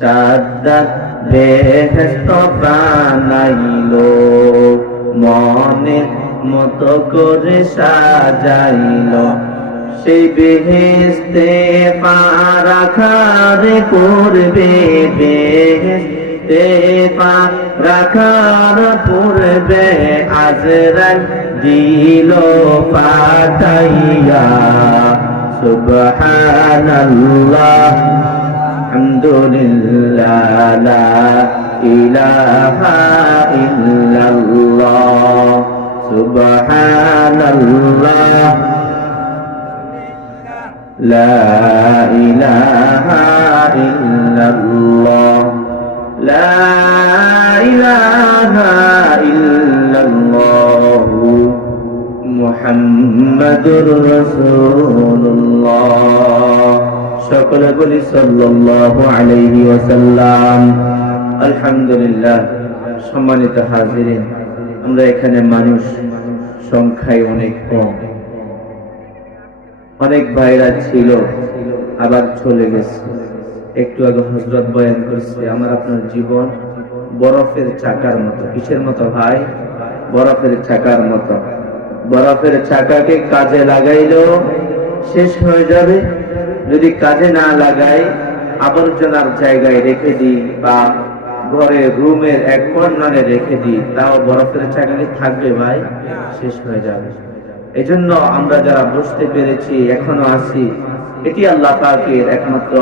সাদ্দাত বেহেস্ত বানাইলো মনে মতো করে সাজাইলো। সেই বেহেস্তে পা রাখার করবে বেহেস্তে পা রাখার পূর্বে আজরাল দিল পাঠাইয়া। সুবহানাল্লাহ। الحمد لله لا إله إلا الله سبحان الله. لا إله إلا الله. لا إله إلا الله. محمد رسول الله. সকলে বলি আলহামদুলিল্লাহ, সম্মানিত হাজিরিন, আমরা এখানে মানুষ সংখ্যায় অনেক কম। অনেক ভাইরা ছিল, আবার চলে গেছে। একটু আগে হজরত বয়ান করছে, আমার আপনার জীবন বরফের চাকার মতো। কিসের মতো ভাই? বরফের চাকার মতো। বরফের চাকাকে কাজে লাগাইলেও শেষ হয়ে যাবে। যদি কাজে না লাগাই, আবর্জনার জায়গায় রেখে দিই বা ঘরে রুমের এক কর্নারে রেখে দিই, তাও বরফের চাকাকে থাকবে ভাই? শেষ হয়ে যাবে। এজন্য আমরা যারা বুঝতে পেরেছি, এখনও আছি, এটি আল্লাহ পাকের একমাত্র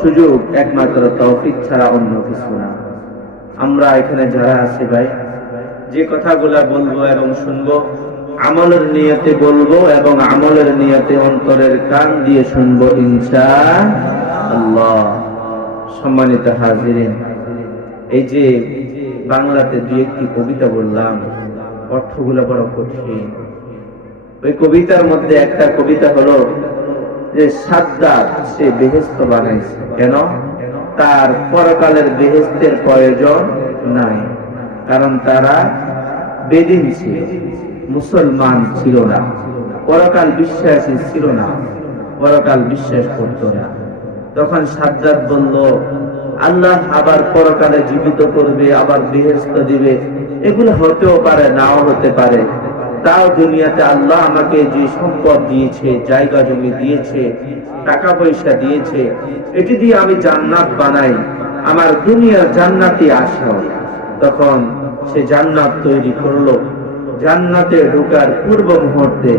সুযোগ, একমাত্র তৌফিক ছাড়া অন্য কিছু না। আমরা এখানে যারা আছি ভাই, যে কথাগুলা বলব এবং শুনব আমলের নিয়তে বলব এবং আমলের নিয়তে অন্তরের কান দিয়ে শুনব ইনশা আল্লাহ সম্মানিত হাজিরিন, এই যে বাংলাতে দুই একটি কবিতা বললাম, অর্থগুলো বড় কঠিন। ওই কবিতার মধ্যে একটা কবিতা হলো যে সাদ্দাত সে বেহেস্ত বানাইছে। কেন? তার পরকালের বেহেস্তের প্রয়োজন নাই। কারণ তারা বেদিন ছিল, মুসলমান ছিল না। পরকাল বিশ্বাসী ছিল না, পরকাল বিশ্বাস করতো না। তখন সাজ্জাদ বলল, আল্লাহ আবার পরকালে জীবিত করবে, আবার বেহেস্ত দিবে। এগুলো হতেও পারে, নাও হতে পারে। তাও দুনিয়াতে আল্লাহ আমাকে যে সম্পদ দিয়েছে, জায়গা জমি দিয়েছে, টাকা পয়সা দিয়েছে, এটি দিয়ে আমি জান্নাত বানাই। আমার দুনিয়ার জান্নাতি আসা তখন সে জান্নাত তৈরি করল। জান্নাতে ঢোকার পূর্ব মুহূর্তে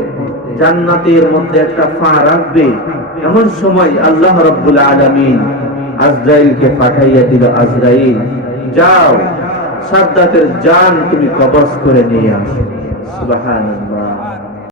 জান্নাতের মধ্যে একটা ফা রাখবে। এমন সময় আল্লাহ রব্বুল আলমিন আজরাইলকে পাঠাইয়া দিল, আজরাইল, যাও, সাদ্দাতের জান তুমি কবজ করে নিয়ে আসো। সুবহানাল্লাহ।